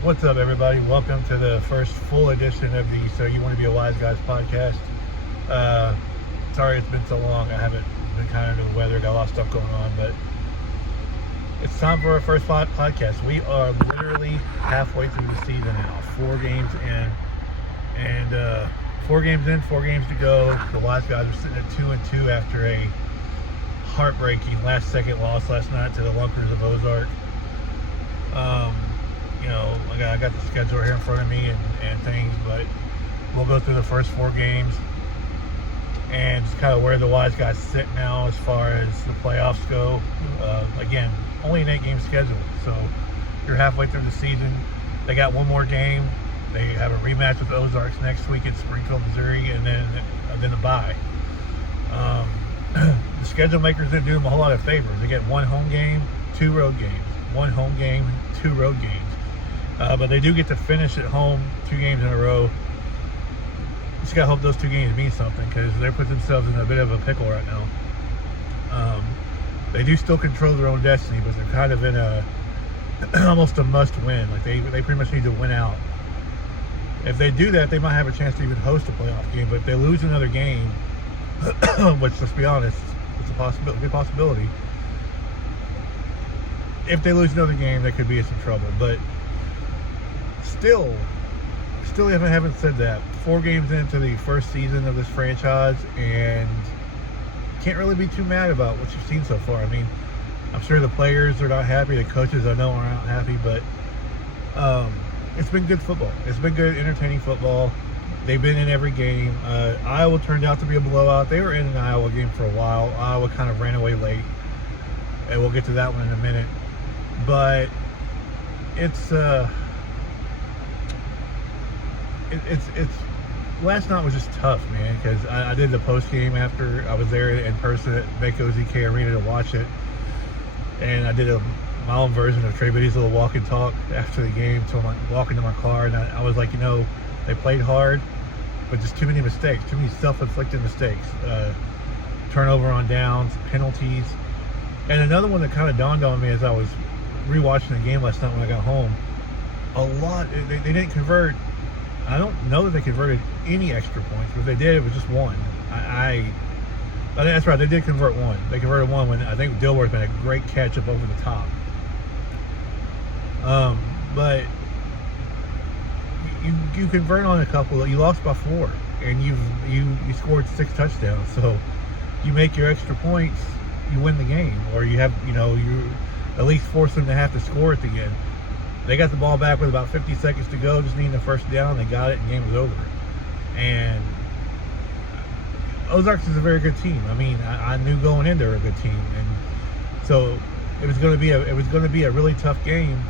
What's up, everybody? Welcome to the first full edition of the So You Want to Be a Wise Guys podcast. Uh, Sorry it's been so long. I haven't been kind of under the weather, got a lot of stuff going on, but it's time for our first podcast. We are literally halfway through the season now, 4 games in, and 4 games in, 4 games to go. The Wise Guys are sitting at 2-2 after a heartbreaking last-second loss last night to the Lunkers of Ozark. I got the schedule here in front of me and things, but we'll go through the first 4 games and just kind of where the Wise Guys sit now as far as the playoffs go. Again, only an 8-game schedule, so you're halfway through the season. They got one more game. They have a rematch with the Ozarks next week in Springfield, Missouri, and then a bye. The schedule makers didn't do them a whole lot of favors. They get 1 home game, 2 road games. 1 home game, 2 road games. But they do get to finish at home 2 games in a row. Just gotta hope those 2 games mean something, because they put themselves in a bit of a pickle right now. They do still control their own destiny, but they're kind of in a almost a must-win. Like they pretty much need to win out. If they do that, they might have a chance to even host a playoff game. But if they lose another game, which, let's be honest, it's a possibility, good possibility. If they lose another game, they could be in some trouble. But still haven't said that. 4 games into the first season of this franchise, and can't really be too mad about what you've seen so far. I mean, I'm sure the players are not happy. The coaches, I know, are not happy. But it's been good football. It's been good, entertaining football. They've been in every game. Iowa turned out to be a blowout. They were in an Iowa game for a while. Iowa kind of ran away late, and we'll get to that one in a minute. But it's last night was just tough, man, because I did the post game after I was there in person at Mako ZK Arena to watch it, and I did my own version of Trey Biddy's little walk and talk after the game. So I'm walking to my car, and I was like, they played hard, but just too many mistakes, too many self-inflicted mistakes, turnover on downs, penalties. And another one that kind of dawned on me as I was rewatching the game last night when I got home, they didn't convert. I don't know that they converted any extra points, but if they did, it was just 1. I think that's right, they did convert 1. They converted 1 when I think Dilworth made a great catch up over the top. But you convert on a couple. You lost by 4, and you scored 6 touchdowns. So you make your extra points, you win the game, or you have you at least force them to have to score at the end. They got the ball back with about 50 seconds to go, just needing the first down. They got it, and the game was over. And Ozarks is a very good team. I mean, I knew going in they were a good team, and so it was going to be a really tough game.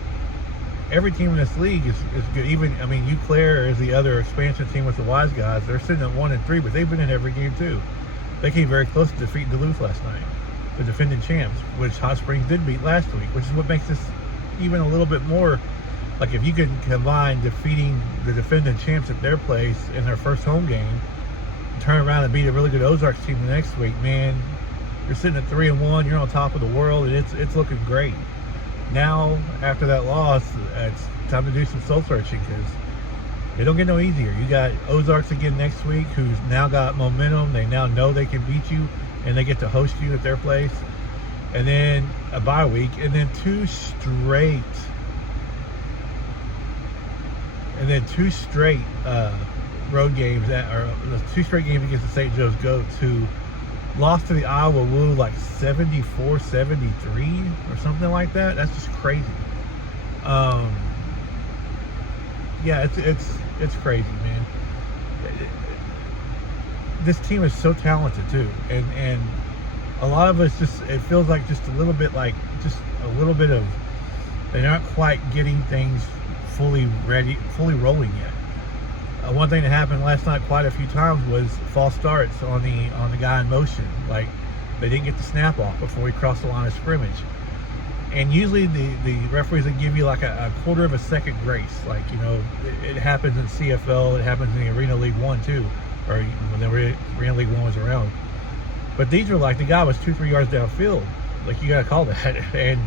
Every team in this league is good. Even, I mean, Eau Claire is the other expansion team with the Wise Guys. They're sitting at 1-3, but they've been in every game too. They came very close to defeating Duluth last night, the defending champs, which Hot Springs did beat last week, which is what makes this even a little bit more, like, if you can combine defeating the defending champs at their place in their first home game, turn around and beat a really good Ozarks team the next week, man, you're sitting at 3-1, you're on top of the world, and it's looking great. Now, after that loss, it's time to do some soul searching, because they don't get no easier. You got Ozarks again next week, who's now got momentum. They now know they can beat you, and they get to host you at their place. And then a bye week, and then 2 straight road games or 2 straight games against the St. Joe's Goats, who lost to the Iowa Woo like 74-73 or something like that. That's just crazy. Yeah, it's crazy, man. This team is so talented too, and a lot of us it feels like just a little bit of they're not quite getting things fully rolling yet. One thing that happened last night quite a few times was false starts on the guy in motion. Like, they didn't get the snap off before he crossed the line of scrimmage. And usually the referees will give you like a quarter of a second grace. Like, it happens in CFL, it happens in the Arena League 1 too, or when the Arena League 1 was around. But these were like, the guy was 2-3 yards downfield. Like, you gotta call that. And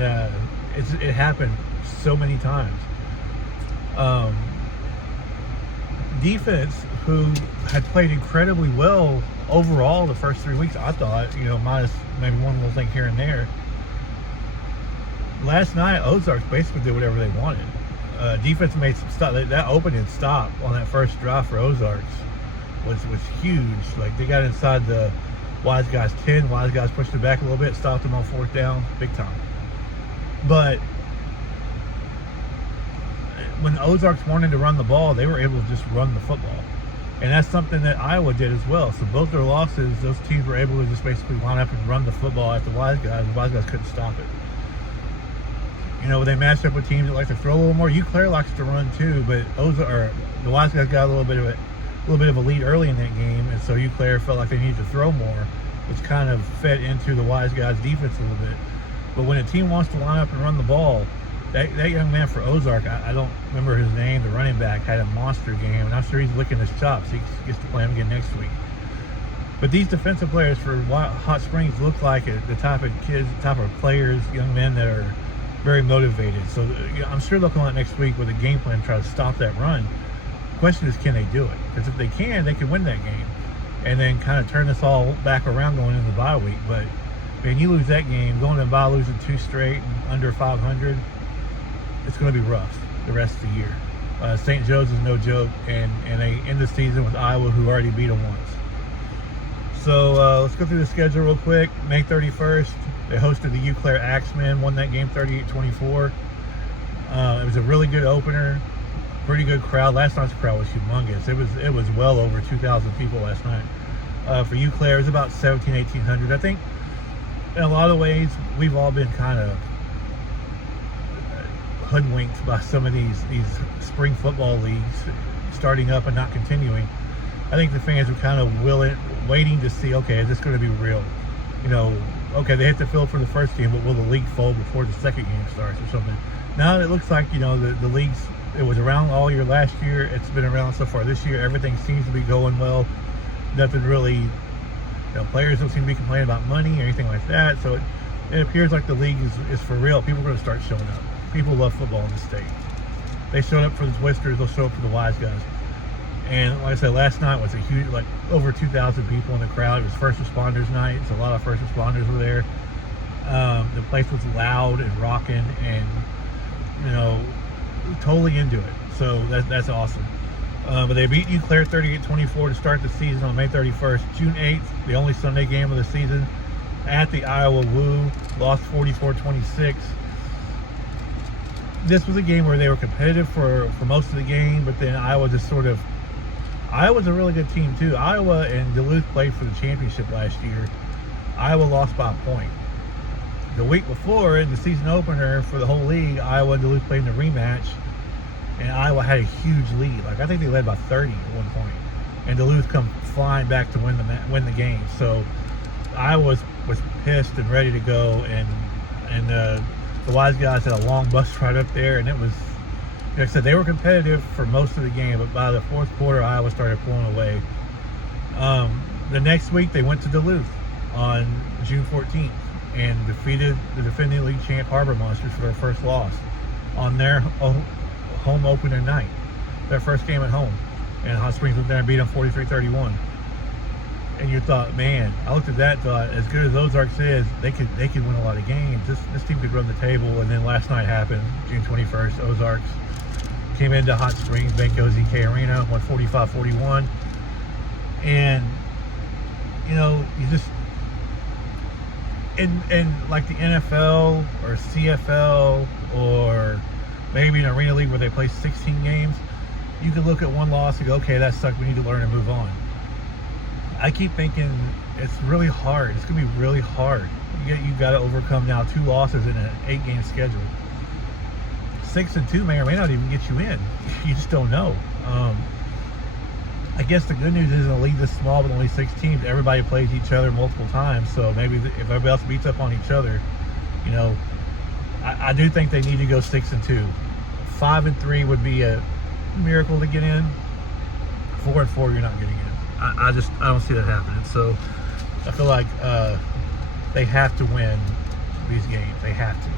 it happened so many times. Um, Defense, who had played incredibly well overall the first 3 weeks, I thought, minus maybe one little thing here and there. Last night, Ozarks basically did whatever they wanted. Defense made some stop. That opening stop on that first drive for Ozarks was huge. Like, they got inside the Wiseguys 10. Wiseguys pushed it back a little bit, stopped them on fourth down, big time. But when Ozarks wanted to run the ball, they were able to just run the football. And that's something that Iowa did as well. So both their losses, those teams were able to just basically line up and run the football at the Wiseguys. The Wiseguys couldn't stop it. They matched up with teams that like to throw a little more. Claire likes to run too, but the Wiseguys got a little bit of a lead early in that game, and so Claire felt like they needed to throw more, which kind of fed into the Wiseguys defense a little bit. But when a team wants to line up and run the ball, that young man for Ozark, I don't remember his name, the running back, had a monster game, and I'm sure he's licking his chops. He gets to play him again next week. But these defensive players for Hot Springs look like the type of kids, the type of players, young men that are very motivated. So I'm sure they'll come out next week with a game plan to try to stop that run. The question is, can they do it? Because if they can win that game and then kind of turn this all back around going into the bye week. But, man, you lose that game, going to the bye, losing 2 straight and under 500, it's going to be rough the rest of the year. St. Joe's is no joke, and they end the season with Iowa, who already beat them once. So let's go through the schedule real quick. May 31st, they hosted the Claire Axemen, won that game 38-24. It was a really good opener, pretty good crowd. Last night's crowd was humongous. It was well over 2,000 people last night. For Claire, it was about 1,800. I think in a lot of ways we've all been kind of hoodwinked by some of these spring football leagues starting up and not continuing. I think the fans were kind of waiting to see, okay, is this going to be real? Okay, they hit the field for the first game, but will the league fold before the second game starts or something? Now it looks like, the league's, it was around all year last year. It's been around so far this year. Everything seems to be going well. Nothing really, players don't seem to be complaining about money or anything like that. So it appears like the league is for real. People are going to start showing up. People love football in the state. They showed up for the Twisters. They'll show up for the Wiseguys. And like I said, last night was a huge, over 2,000 people in the crowd. It was first responders night, so a lot of first responders were there. The place was loud and rocking and, totally into it. So that's awesome. But they beat Claire 38-24 to start the season on May 31st. June 8th, the only Sunday game of the season, at the Iowa Woo, lost 44-26. This was a game where they were competitive for most of the game, but then Iowa's a really good team too. Iowa and Duluth played for the championship last year. Iowa lost by a point. The week before, in the season opener for the whole league, Iowa and Duluth played in a rematch, and Iowa had a huge lead. I think they led by 30 at one point, and Duluth come flying back to win the game. So Iowa was pissed and ready to go, and the Wiseguys had a long bus ride up there, and it was, like I said, they were competitive for most of the game, but by the fourth quarter, Iowa started pulling away. The next week, they went to Duluth on June 14th and defeated the defending league champ Harbor Monsters for their first loss on their home opener night, their first game at home. And Hot Springs went there and beat them 43-31. And you thought, man, I looked at that and thought, as good as Ozarks is, they could win a lot of games. This team could run the table. And then last night happened, June 21st, Ozarks came into Hot Springs, Banco ZK Arena, won 45-41. And, you just, in like the NFL or CFL or maybe an arena league where they play 16 games, you can look at one loss and go, okay, that sucked, we need to learn and move on. I keep thinking it's really hard. It's going to be really hard. You've got to overcome now 2 losses in an 8-game schedule. 6-2 may or may not even get you in. You just don't know. I guess the good news is in a league this small with only 6 teams, everybody plays each other multiple times. So maybe if everybody else beats up on each other, I do think they need to go 6-2. 5-3 would be a miracle to get in. 4-4, you're not getting in. I don't see that happening. So I feel like they have to win these games. They have to.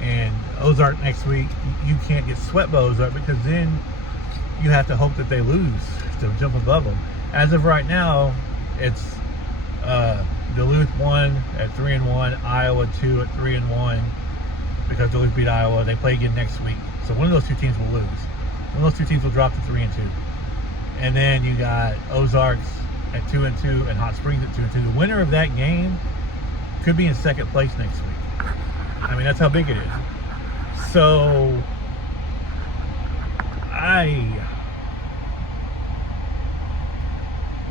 And Ozark next week, you can't get swept by Ozark because then you have to hope that they lose to jump above them. As of right now, it's Duluth 1 at 3-1, Iowa 2 at 3-1 because Duluth beat Iowa. They play again next week, so one of those two teams will lose. One of those two teams will drop to 3-2, and then you got Ozarks at 2-2 and Hot Springs at 2-2. The winner of that game could be in second place next week. I mean, that's how big it is. So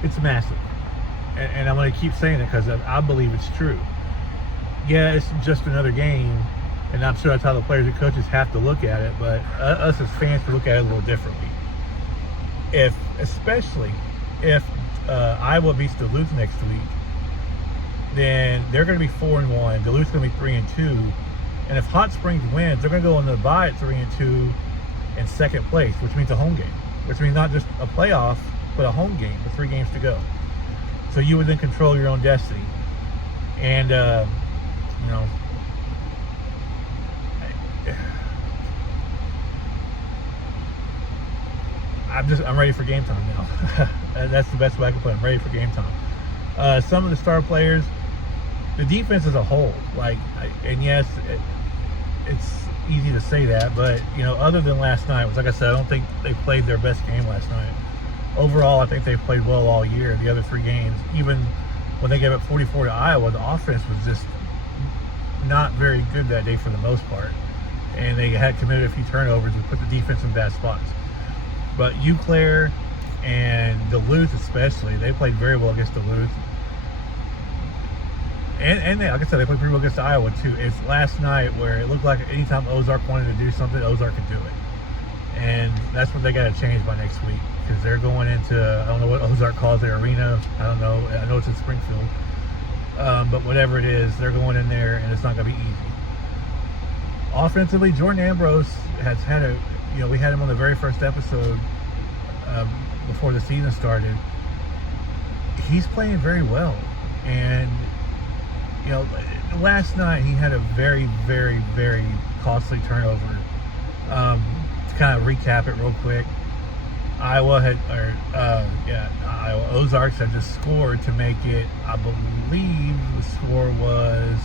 it's massive. And I'm going to keep saying it because I believe it's true. Yeah, it's just another game, and I'm sure that's how the players and coaches have to look at it, but us as fans can look at it a little differently. Especially if Iowa beats Duluth next week, then they're going to be 4-1. Duluth's going to be 3-2. And if Hot Springs wins, they're going to go on the bye at 3-2 in second place, which means a home game, which means not just a playoff, but a home game with 3 games to go. So you would then control your own destiny. And, you know, I'm ready for game time now. That's the best way I can put it. I'm ready for game time. Some of the star players, the defense as a whole, and yes, it's easy to say that, but, you know, other than last night, which, like I said, I don't think they played their best game last night. Overall, I think they've played well all year, the other 3 games. Even when they gave up 44 to Iowa, the offense was just not very good that day for the most part. And they had committed a few turnovers and put the defense in bad spots. But Eau Claire and Duluth especially, they played very well against Duluth. And they, like I said, they played pretty well against Iowa too. It's last night where it looked like anytime Ozark wanted to do something, Ozark could do it. And that's what they got to change by next week, because they're going into, I don't know what Ozark calls their arena. I don't know. I know it's in Springfield. But whatever it is, they're going in there, and it's not going to be easy. Offensively, Jordan Ambrose has had we had him on the very first episode before the season started. He's playing very well. And, you know, last night he had a very, very, very costly turnover. To kind of recap it real quick, Ozarks had just scored to make it, I believe the score was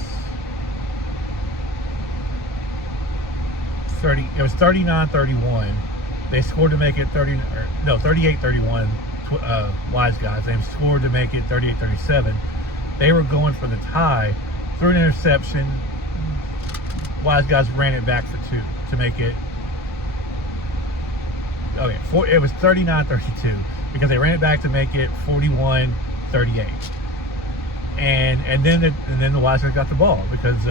39-31. They scored to make it 38-31. Wiseguys. They scored to make it 38-37. They were going for the tie. Threw an interception. Wiseguys ran it back for 2 to make it. Okay, it was 39-32 because they ran it back to make it 41-38. And then the Wiseguys got the ball because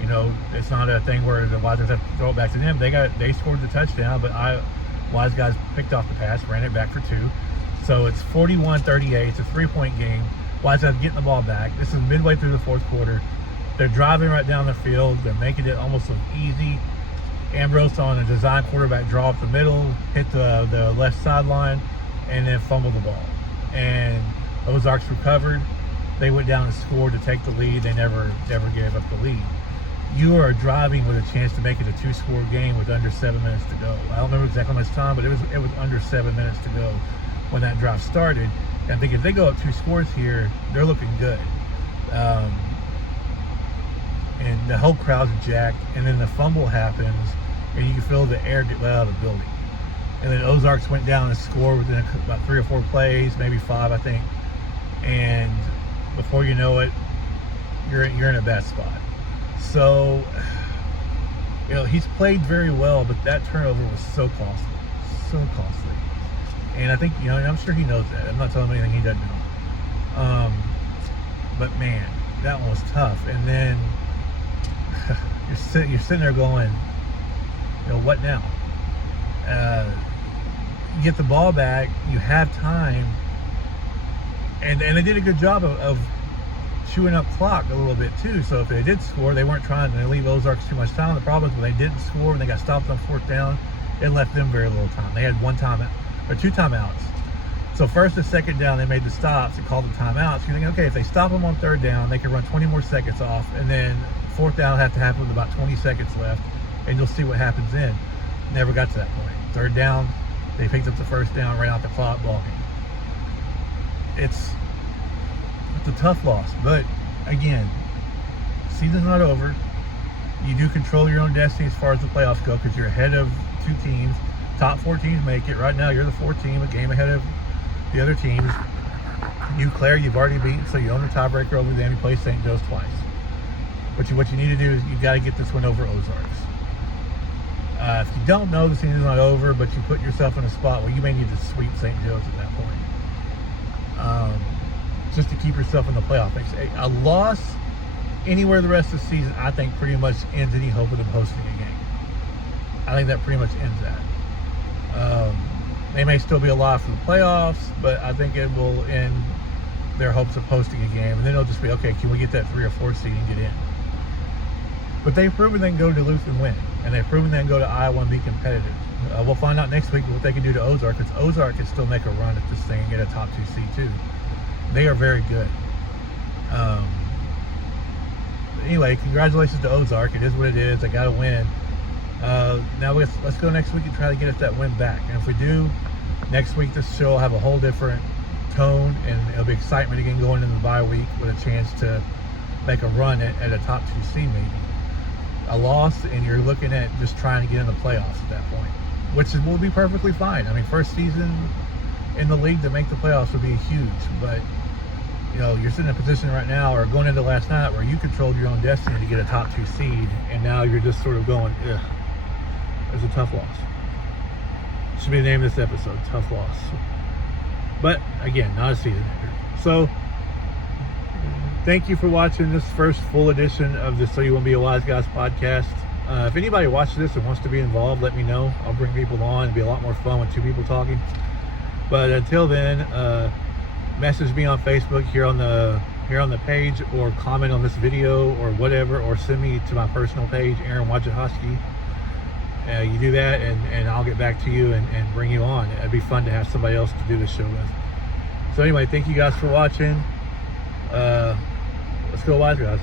you know, it's not a thing where the Wiseguys have to throw it back to them. They scored the touchdown, but Wiseguys picked off the pass, ran it back for 2. So it's 41-38. It's a 3-point game. Wiseguys getting the ball back. This is midway through the 4th quarter. They're driving right down the field. They're making it almost look easy. Ambrose on a design quarterback draw up the middle, hit the left sideline, and then fumbled the ball. And Ozarks recovered. They went down and scored to take the lead. They never gave up the lead. You are driving with a chance to make it a 2-score game with under 7 minutes to go. I don't remember exactly how much time, but it was under 7 minutes to go when that drive started. And I think if they go up 2 scores here, they're looking good. And the whole crowd's jacked. And then the fumble happens, and you can feel the air get let out of the building. And then Ozarks went down and scored within about 3 or 4 plays, maybe 5, I think. And before you know it, you're in a bad spot. So, you know, he's played very well, but that turnover was so costly. And I think, you know, and I'm sure he knows that. I'm not telling him anything he doesn't know. But man, that one was tough. And then you're sitting there going, you know, what now? You get the ball back, you have time, and they did a good job of chewing up clock a little bit too. So if they did score, they weren't trying to leave Ozarks too much time. The problem is when they didn't score, when they got stopped on 4th down, it left them very little time. They had 1 timeout or 2 timeouts. So 1st and 2nd down, they made the stops and called the timeouts. You're thinking, okay, if they stop them on 3rd down, they can run 20 more seconds off, and then Fourth down have to happen with about 20 seconds left, and you'll see what happens then. Never got to that point. Third down, they picked up the first down right out the clock, ball game. It's a tough loss, but again, season's not over. You do control your own destiny as far as the playoffs go because you're ahead of 2 teams. Top 4 teams make it. Right now, you're the 4th team, a game ahead of the other teams. You, Claire, you've already beaten, so you own the tiebreaker over them. You play St. Joe's twice. But what you need to do is you got to get this one over Ozarks. If you don't know the season's not over, but you put yourself in a spot where you may need to sweep St. Joe's at that point, just to keep yourself in the playoff mix. A loss anywhere the rest of the season, I think, pretty much ends any hope of them hosting a game. I think that pretty much ends that. They may still be alive for the playoffs, but I think it will end their hopes of hosting a game, and then it'll just be, okay, can we get that 3 or 4 seed and get in? But they've proven they can go to Duluth and win, and they've proven they can go to Iowa and be competitive. We'll find out next week what they can do to Ozark, because Ozark can still make a run at this thing and get a top 2 seed too. They are very good. Anyway, congratulations to Ozark. It is what it is. They got to win. Now let's go next week and try to get us that win back. And if we do, next week this show will have a whole different tone, and it'll be excitement again going into the bye week with a chance to make a run at a top 2 seed maybe. A loss, and you're looking at just trying to get in the playoffs at that point, which will be perfectly fine. I mean, first season in the league to make the playoffs would be huge, but you know, you're sitting in a position right now, or going into last night, where you controlled your own destiny to get a top 2 seed, and now you're just sort of going, ugh. It's a tough loss. Should be the name of this episode, tough loss. But again, not a season ender. So thank you for watching this first full edition of the So You Want to Be a Wise Guys podcast. If anybody watches this and wants to be involved, let me know. I'll bring people on. It'll be a lot more fun with 2 people talking. But until then, message me on Facebook here on the page, or comment on this video or whatever, or send me to my personal page, Aaron Wojciechowski. You do that, and I'll get back to you and bring you on. It'd be fun to have somebody else to do this show with. So anyway, thank you guys for watching. Let's go Wise Guys.